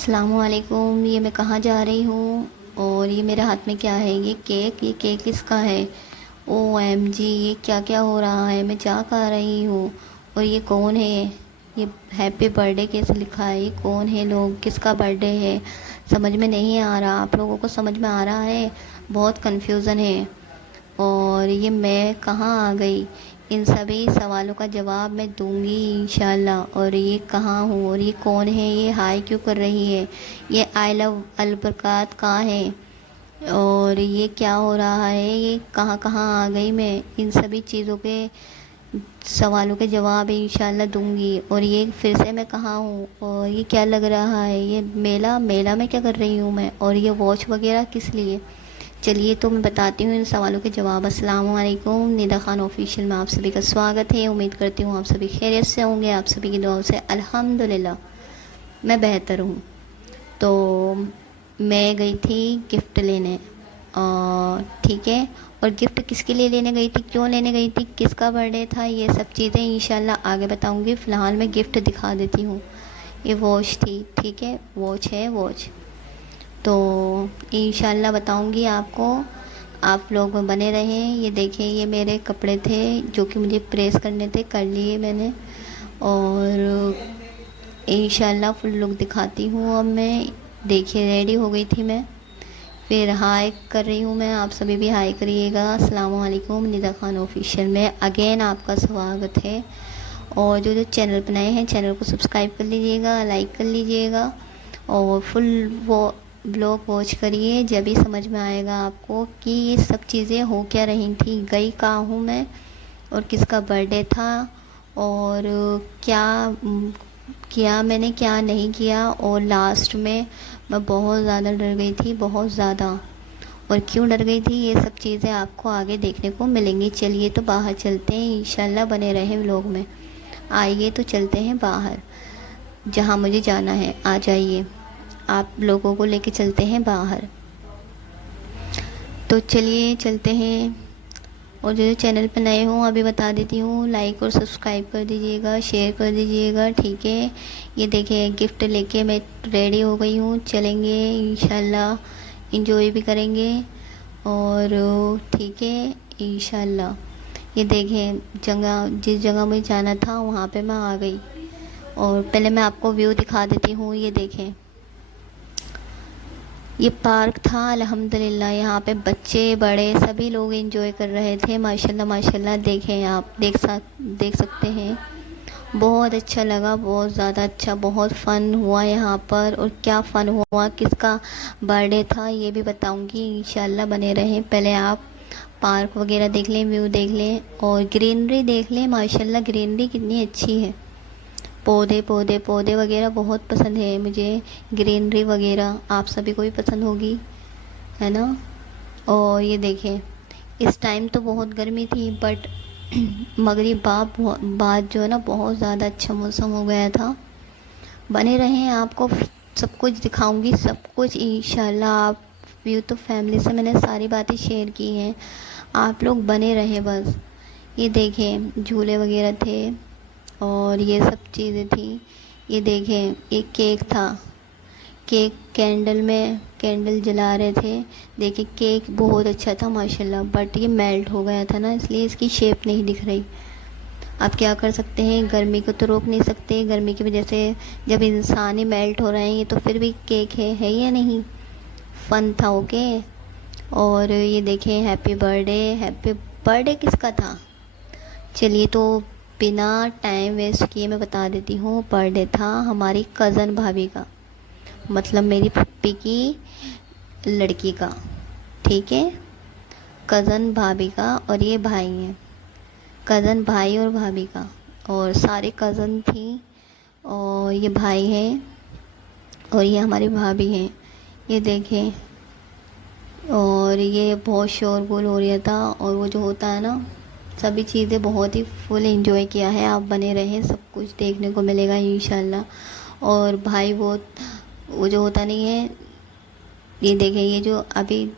अस्सलामुअलैकुम। ये मैं कहाँ जा रही हूँ और ये मेरे हाथ में क्या है? ये केक किसका है? OMG, ये क्या क्या हो रहा है? मैं जा कहाँ रही हूँ? और ये कौन है? ये हैप्पी बर्थडे कैसे लिखा है? ये कौन है? लोग किसका बर्थडे है? समझ में नहीं आ रहा। आप लोगों को समझ में आ रहा है? बहुत कन्फ्यूज़न है। और ये मैं कहाँ आ गई? इन सभी सवालों का जवाब मैं दूंगी इंशाल्लाह। और ये कहाँ हूँ और ये कौन है? ये हाय क्यों कर रही है? ये आई लव अलबरकात कहाँ है? और ये क्या हो रहा है? ये कहाँ कहाँ आ गई मैं? इन सभी चीज़ों के सवालों के जवाब इंशाल्लाह दूंगी। और ये फिर से मैं कहाँ हूँ और ये क्या लग रहा है? ये मेला मेला में क्या कर रही हूँ मैं? और ये वॉच वगैरह किस लिए? चलिए तो मैं बताती हूँ इन सवालों के जवाब। अस्सलाम वालेकुम। निदा खान ऑफिशियल में आप सभी का स्वागत है। उम्मीद करती हूँ आप सभी खैरियत से होंगे। आप सभी की दुआओं से अल्हम्दुलिल्लाह मैं बेहतर हूँ। तो मैं गई थी गिफ्ट लेने, और ठीक है। और गिफ्ट किसके लिए लेने गई थी, क्यों लेने गई थी, किसका बर्थडे था, ये सब चीज़ें इंशाल्लाह आगे बताऊँगी। फ़िलहाल मैं गिफ्ट दिखा देती हूँ। ये वॉच थी, ठीक है, वॉच है वॉच। तो इंशाल्लाह बताऊंगी आपको। आप लोग बने रहें। ये देखिए, ये मेरे कपड़े थे जो कि मुझे प्रेस करने थे, कर लिए मैंने। और इंशाल्लाह फुल लुक दिखाती हूँ अब मैं। देखिए रेडी हो गई थी मैं। फिर हाय कर रही हूँ मैं, आप सभी भी हाय करिएगा। अस्सलाम वालेकुम। निदा खान ऑफिशियल में अगेन आपका स्वागत है। और जो जो चैनल पर नए हैं, चैनल को सब्सक्राइब कर लीजिएगा, लाइक कर लीजिएगा और फुल वो ब्लॉग वॉच करिए। जब भी समझ में आएगा आपको कि ये सब चीज़ें हो क्या रही थी, गई कहाँ हूँ मैं, और किसका बर्थडे था, और क्या किया मैंने, क्या नहीं किया। और लास्ट में मैं बहुत ज़्यादा डर गई थी, बहुत ज़्यादा। और क्यों डर गई थी, ये सब चीज़ें आपको आगे देखने को मिलेंगी। चलिए तो बाहर चलते हैं, इंशाल्लाह बने रहे व्लॉग में। आइए तो चलते हैं बाहर, जहाँ मुझे जाना है। आ जाइए, आप लोगों को लेके चलते हैं बाहर। तो चलिए चलते हैं। और जो चैनल पर नए हों अभी बता देती हूँ, लाइक और सब्सक्राइब कर दीजिएगा, शेयर कर दीजिएगा, ठीक है। ये देखिए गिफ्ट लेके मैं रेडी हो गई हूँ। चलेंगे इंशाल्लाह, इंजॉय भी करेंगे। और ठीक है इंशाल्लाह। ये देखें, जगह जिस जगह मुझे जाना था वहाँ पे मैं आ गई। और पहले मैं आपको व्यू दिखा देती हूँ। ये देखें, ये पार्क था अल्हम्दुलिल्लाह। यहाँ पे बच्चे बड़े सभी लोग एंजॉय कर रहे थे। माशाल्लाह माशाल्लाह। देखें, आप देख सकते हैं। बहुत अच्छा लगा, बहुत ज़्यादा अच्छा, बहुत फ़न हुआ यहाँ पर। और क्या फ़न हुआ, किसका बर्थडे था, ये भी बताऊँगी इंशाल्लाह। बने रहें। पहले आप पार्क वगैरह देख लें, व्यू देख लें और ग्रीनरी देख लें। माशाल्लाह ग्रीनरी कितनी अच्छी है। पौधे पौधे पौधे वगैरह बहुत पसंद है मुझे, ग्रीनरी वगैरह आप सभी को भी पसंद होगी, है ना। और ये देखें, इस टाइम तो बहुत गर्मी थी, बट मगरिब बाद जो है ना, बहुत ज़्यादा अच्छा मौसम हो गया था। बने रहें, आपको सब कुछ दिखाऊंगी, सब कुछ इंशाल्लाह। आप व्यू तो फैमिली से मैंने सारी बातें शेयर की हैं, आप लोग बने रहें बस। ये देखें, झूले वगैरह थे और ये सब चीज़ें थी। ये देखें, एक केक था, केक कैंडल में कैंडल जला रहे थे। देखिए केक बहुत अच्छा था माशाल्लाह, बट ये मेल्ट हो गया था ना, इसलिए इसकी शेप नहीं दिख रही। आप क्या कर सकते हैं, गर्मी को तो रोक नहीं सकते। गर्मी की वजह से जब इंसान ही मेल्ट हो रहे हैं, ये तो फिर भी केक है या नहीं। फन था, ओके। और ये देखें, हैप्पी बर्थडे। हैप्पी बर्थडे किसका था? चलिए तो बिना टाइम वेस्ट किए मैं बता देती हूँ। बर्थडे था हमारी कज़न भाभी का, मतलब मेरी पप्पी की लड़की का, ठीक है। कज़न भाभी का, और ये भाई हैं, कज़न भाई और भाभी का। और सारे कज़न थी, और ये भाई हैं और ये हमारी भाभी हैं। ये देखें, और ये बहुत शोरगुल हो रहा था। और वो जो होता है ना, सभी चीज़ें बहुत ही फुल एंजॉय किया है। आप बने रहें, सब कुछ देखने को मिलेगा इंशाल्लाह। और भाई वो जो होता नहीं है, ये देखें, ये जो अभी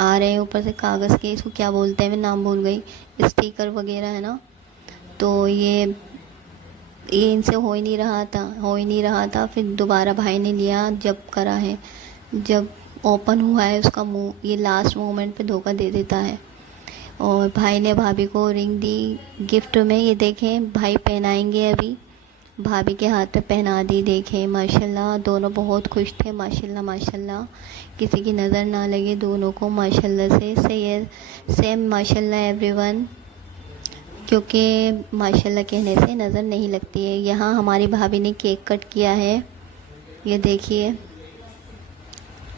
आ रहे हैं ऊपर से कागज़ के, इसको क्या बोलते हैं, मैं नाम भूल गई, स्टिकर वगैरह है ना। तो ये ये इनसे हो ही नहीं रहा था। फिर दोबारा भाई ने लिया, जब करा है, जब ओपन हुआ है उसका मुंह, ये लास्ट मोमेंट पे धोखा दे देता है। और भाई ने भाभी को रिंग दी गिफ्ट में, ये देखें भाई पहनाएंगे अभी, भाभी के हाथ पे पहना दी। देखें माशाल्लाह दोनों बहुत खुश थे, माशाल्लाह माशाल्लाह, किसी की नज़र ना लगे दोनों को माशाल्लाह से सेम माशाल्लाह एवरीवन, क्योंकि माशाल्लाह कहने से नज़र नहीं लगती है। यहाँ हमारी भाभी ने केक कट किया है, ये देखिए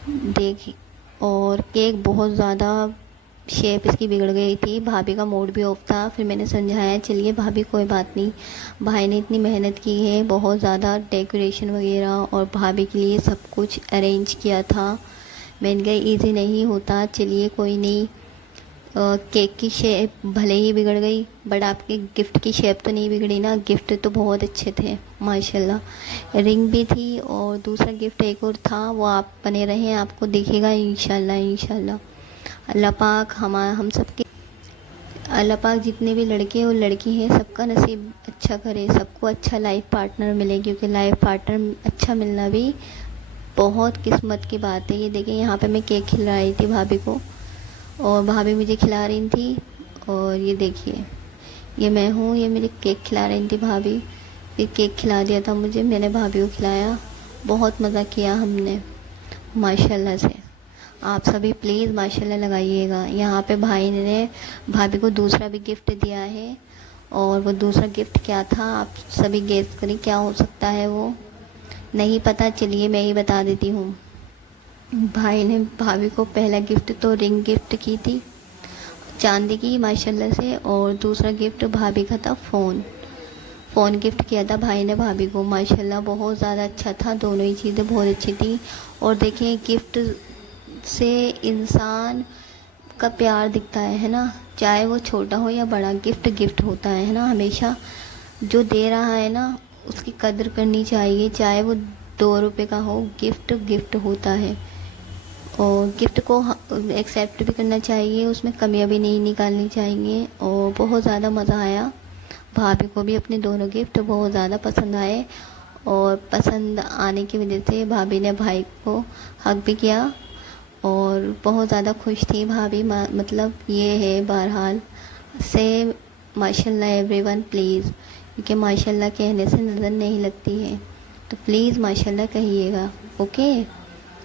देखिए। और केक बहुत ज़्यादा शेप इसकी बिगड़ गई थी, भाभी का मूड भी ऑफ था। फिर मैंने समझाया चलिए भाभी कोई बात नहीं, भाई ने इतनी मेहनत की है, बहुत ज़्यादा डेकोरेशन वगैरह और भाभी के लिए सब कुछ अरेंज किया था। मैंने कहा ईजी नहीं होता, चलिए कोई नहीं। केक की शेप भले ही बिगड़ गई बट आपके गिफ्ट की शेप तो नहीं बिगड़ी ना, गिफ्ट तो बहुत अच्छे थे माशाल्लाह। रिंग भी थी और दूसरा गिफ्ट एक और था, वो आप बने रहें, आपको दिखेगा इंशाल्लाह इंशाल्लाह। अल्लाह पाक हम सबके, अल्लाह पाक जितने भी लड़के और लड़की हैं सबका नसीब अच्छा करे, सबको अच्छा लाइफ पार्टनर मिले, क्योंकि लाइफ पार्टनर अच्छा मिलना भी बहुत किस्मत की बात है। ये देखिए यहाँ पे मैं केक खिला रही थी भाभी को और भाभी मुझे खिला रही थी। और ये देखिए ये मैं हूँ, ये मेरे केक खिला रही थी भाभी, फिर केक खिला दिया था मुझे, मैंने भाभी को खिलाया। बहुत मज़ा किया हमने माशाल्लाह से। आप सभी प्लीज़ माशाल्लाह लगाइएगा। यहाँ पे भाई ने भाभी को दूसरा भी गिफ्ट दिया है, और वो दूसरा गिफ्ट क्या था आप सभी गेस करें क्या हो सकता है। वो नहीं पता, चलिए मैं ही बता देती हूँ। भाई ने भाभी को पहला गिफ्ट तो रिंग गिफ्ट की थी चांदी की माशाल्लाह से, और दूसरा गिफ्ट भाभी का था फ़ोन गिफ्ट किया था भाई ने भाभी को माशाल्लाह, बहुत ज़्यादा अच्छा था, दोनों ही चीज़ें बहुत अच्छी थी। और देखें गिफ्ट से इंसान का प्यार दिखता है ना, चाहे वो छोटा हो या बड़ा, गिफ्ट गिफ्ट होता है ना। हमेशा जो दे रहा है ना उसकी कदर करनी चाहिए, चाहे वो 2 रुपए का हो, गिफ्ट गिफ्ट होता है। और गिफ्ट को एक्सेप्ट भी करना चाहिए, उसमें कमियां भी नहीं निकालनी चाहिए। और बहुत ज़्यादा मज़ा आया, भाभी को भी अपने दोनों गिफ्ट बहुत ज़्यादा पसंद आए, और पसंद आने की वजह से भाभी ने भाई को हग भी किया और बहुत ज़्यादा खुश थी भाभी। मतलब ये है बहरहाल से माशाल्लाह एवरीवन प्लीज़, क्योंकि माशाल्लाह कहने से नज़र नहीं लगती है, तो प्लीज़ माशाल्लाह कहिएगा, ओके।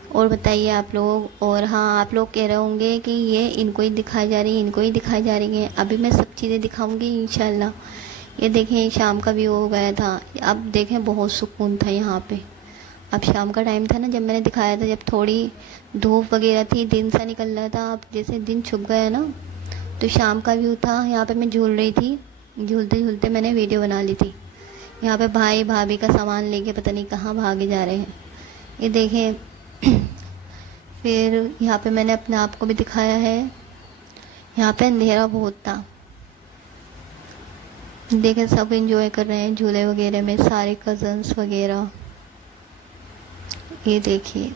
और बताइए आप लोग। और हाँ, आप लोग कह रहे होंगे कि ये इनको ही दिखाई जा रही है, इनको ही दिखाई जा रही है, अभी मैं सब चीज़ें दिखाऊंगी इंशाल्लाह। ये देखें शाम का व्यू हो गया था, अब देखें बहुत सुकून था यहाँ पे। अब शाम का टाइम था ना जब मैंने दिखाया था, जब थोड़ी धूप वगैरह थी, दिन सा निकल रहा था, अब जैसे दिन छुप गया ना, तो शाम का व्यू था। यहाँ पे मैं झूल रही थी, झूलते झूलते मैंने वीडियो बना ली थी। यहाँ पे भाई भाभी का सामान लेके पता नहीं कहाँ भागे जा रहे हैं, ये देखें। फिर यहाँ पे मैंने अपने आप को भी दिखाया है, यहाँ पे अंधेरा बहुत था, देखें सब एंजॉय कर रहे हैं झूले वगैरह में, सारे कज़न्स वगैरह, ये देखिए।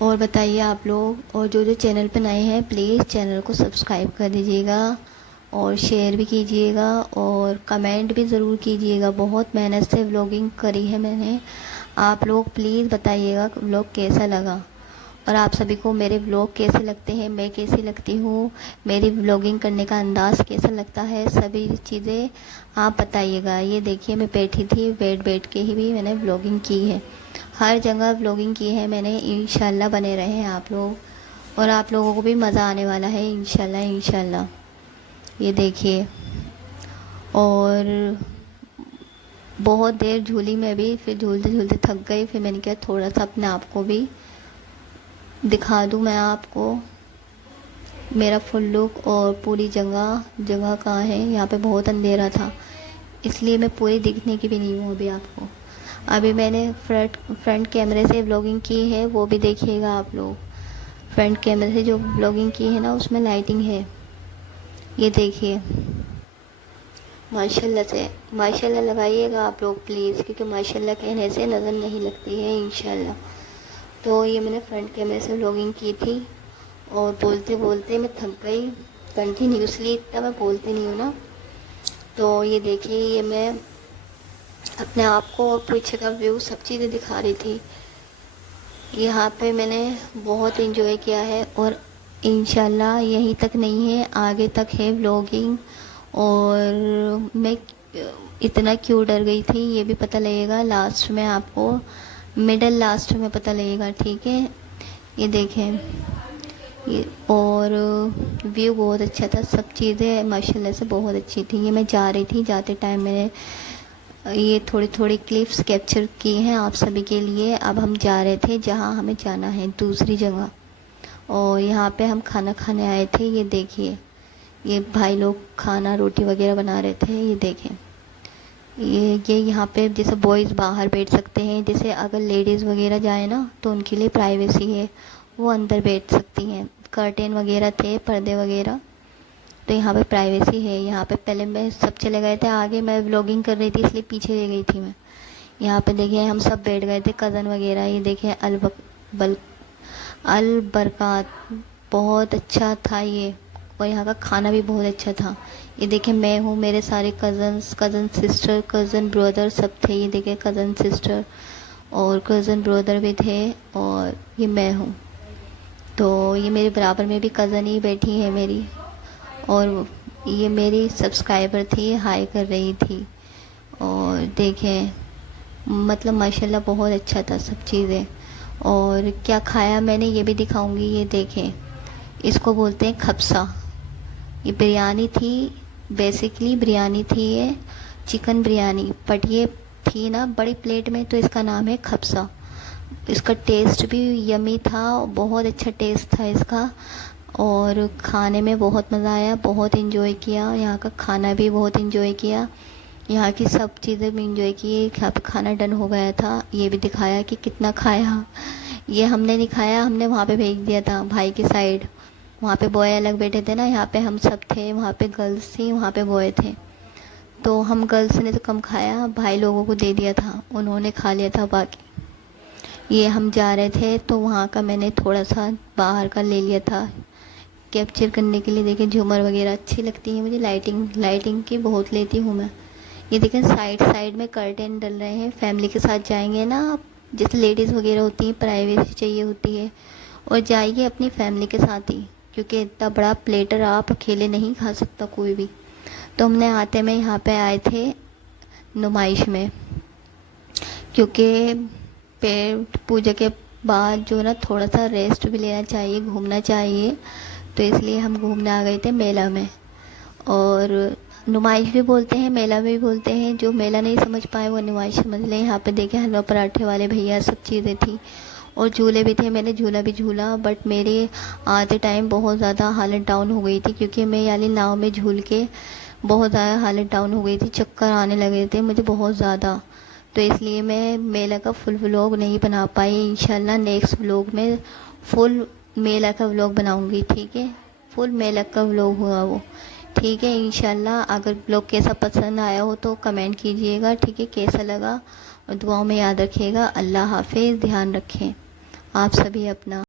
और बताइए आप लोग, और जो जो चैनल पर नए हैं प्लीज़ चैनल को सब्सक्राइब कर दीजिएगा और शेयर भी कीजिएगा और कमेंट भी ज़रूर कीजिएगा। बहुत मेहनत से व्लॉगिंग करी है मैंने, आप लोग प्लीज़ बताइएगा व्लॉग कैसा लगा, और आप सभी को मेरे व्लॉग कैसे लगते हैं, मैं कैसी लगती हूँ, मेरी व्लॉगिंग करने का अंदाज़ कैसा लगता है, सभी चीज़ें आप बताइएगा। ये देखिए मैं बैठी थी, बैठ के ही भी मैंने व्लॉगिंग की है, हर जगह व्लॉगिंग की है मैंने। इंशाल्लाह बने रहे हैं आप लोग, और आप लोगों को भी मज़ा आने वाला है इंशाल्लाह इंशाल्लाह। ये देखिए, और बहुत देर झूली मैं भी, फिर झूलते झूलते थक गई, फिर मैंने कहा थोड़ा सा अपने आप को भी दिखा दूँ मैं आपको, मेरा फुल लुक। और पूरी जगह कहाँ है, यहाँ पे बहुत अंधेरा था इसलिए मैं पूरी दिखने की भी नहीं हूँ अभी आपको। अभी मैंने फ्रंट कैमरे से व्लॉगिंग की है, वो भी देखिएगा आप लोग। फ्रंट कैमरे से जो व्लॉगिंग की है ना उसमें लाइटिंग है, ये देखिए माशाल्लाह से। माशाल्लाह लगाइएगा आप लोग प्लीज़, क्योंकि माशाल्लाह कहने से नज़र नहीं लगती है इंशाल्लाह। तो ये मैंने फ्रंट कैमरे से व्लॉगिंग की थी, और बोलते बोलते मैं थक गई, कंटिन्यूसली इतना मैं बोलती नहीं हूँ ना, तो ये देखिए, ये मैं अपने आप को और पीछे का व्यू सब चीज़ें दिखा रही थी। यहाँ पे मैंने बहुत एंजॉय किया है और इंशाल्लाह यहीं तक नहीं है, आगे तक है व्लॉगिंग। और मैं इतना क्यों डर गई थी ये भी पता लगेगा लास्ट में आपको, मिडल लास्ट में पता लगेगा, ठीक है। ये देखें, ये और व्यू बहुत अच्छा था, सब चीज़ें माशाल्लाह से बहुत अच्छी थी। ये मैं जा रही थी, जाते टाइम मैंने ये थोड़ी थोड़ी क्लिप्स कैप्चर की हैं आप सभी के लिए। अब हम जा रहे थे जहाँ हमें जाना है, दूसरी जगह, और यहाँ पे हम खाना खाने आए थे। ये देखिए, ये भाई लोग खाना रोटी वगैरह बना रहे थे। ये देखें, ये यहाँ पे जैसे बॉयज़ बाहर बैठ सकते हैं, जैसे अगर लेडीज़ वगैरह जाए ना तो उनके लिए प्राइवेसी है, वो अंदर बैठ सकती हैं। कर्टेन वगैरह थे, पर्दे वगैरह, तो यहाँ पे प्राइवेसी है। यहाँ पे पहले मैं सब चले गए थे आगे, मैं व्लॉगिंग कर रही थी इसलिए पीछे रह गई थी मैं। यहाँ पे देखिए हम सब बैठ गए थे, कज़न वगैरह। ये देखिए अल बरकात, बहुत अच्छा था ये, और यहाँ का खाना भी बहुत अच्छा था। ये देखिए मैं हूँ, मेरे सारे cousins, cousin sister, cousin brother सब थे। ये देखिए कज़न सिस्टर और कज़न ब्रदर भी थे, और ये मैं हूँ। तो ये मेरे बराबर में भी कज़न ही बैठी है मेरी, और ये मेरी सब्सक्राइबर थी, हाई कर रही थी। और देखें, मतलब माशाल्लाह बहुत अच्छा था सब चीज़ें। और क्या खाया मैंने ये भी दिखाऊंगी। ये देखें, इसको बोलते हैं खबसा। ये बिरयानी थी, बेसिकली बिरयानी थी ये, चिकन बिरयानी, बट ये थी ना बड़ी प्लेट में, तो इसका नाम है खबसा। इसका टेस्ट भी यमी था, बहुत अच्छा टेस्ट था इसका, और खाने में बहुत मज़ा आया, बहुत इन्जॉय किया। यहाँ का खाना भी बहुत इन्जॉय किया, यहाँ की सब चीज़ें भी इन्जॉय की। यहाँ पे खाना डन हो गया था, ये भी दिखाया कि कितना खाया। ये हमने नहीं खाया, हमने वहाँ पे भेज दिया था भाई की साइड। वहाँ पे बॉय अलग बैठे थे ना, यहाँ पे हम सब थे, वहाँ पे गर्ल्स थी, वहाँ पे बॉय थे। तो हम गर्ल्स ने तो कम खाया, भाई लोगों को दे दिया था, उन्होंने खा लिया था बाकी। ये हम जा रहे थे तो वहाँ का मैंने थोड़ा सा बाहर का ले लिया था कैप्चर करने के लिए। देखें झूमर वगैरह अच्छी लगती है मुझे, लाइटिंग की बहुत लेती हूँ मैं। ये देखें साइड साइड में कर्टेन डल रहे हैं। फैमिली के साथ जाएंगे ना आप, जैसे लेडीज़ वगैरह होती हैं, प्राइवेसी चाहिए होती है, और जाइए अपनी फैमिली के साथ ही, क्योंकि इतना बड़ा प्लेटर आप अकेले नहीं खा सकता कोई भी। तो हमने आते में यहाँ पे आए थे नुमाइश में, क्योंकि पेट पूजा के बाद जो ना थोड़ा सा रेस्ट भी लेना चाहिए, घूमना चाहिए, तो इसलिए हम घूमने आ गए थे मेला में। और नुमाइश भी बोलते हैं, मेला भी बोलते हैं, जो मेला नहीं समझ पाए वो नुमाइश समझ लें। यहाँ पे देखे हलवा पराठे वाले भैया, सब चीज़ें थी, और झूले भी थे। मैंने झूला भी झूला, बट मेरे आते टाइम बहुत ज़्यादा हालत डाउन हो गई थी, क्योंकि मैं यानी नाव में झूल के बहुत ज़्यादा हालत डाउन हो गई थी, चक्कर आने लगे थे मुझे बहुत ज़्यादा। तो इसलिए मैं मेला का फुल व्लॉग नहीं बना पाई। इंशाल्लाह नेक्स्ट व्लॉग में फुल मेला का व्लॉग बनाऊंगी, ठीक है। फुल मेला का व्लॉग हुआ वो, ठीक है। इंशाल्लाह अगर व्लॉग कैसा पसंद आया हो तो कमेंट कीजिएगा, ठीक है, कैसा लगा, और दुआओं में याद रखिएगा। अल्लाह हाफिज़, ध्यान रखें आप सभी अपना।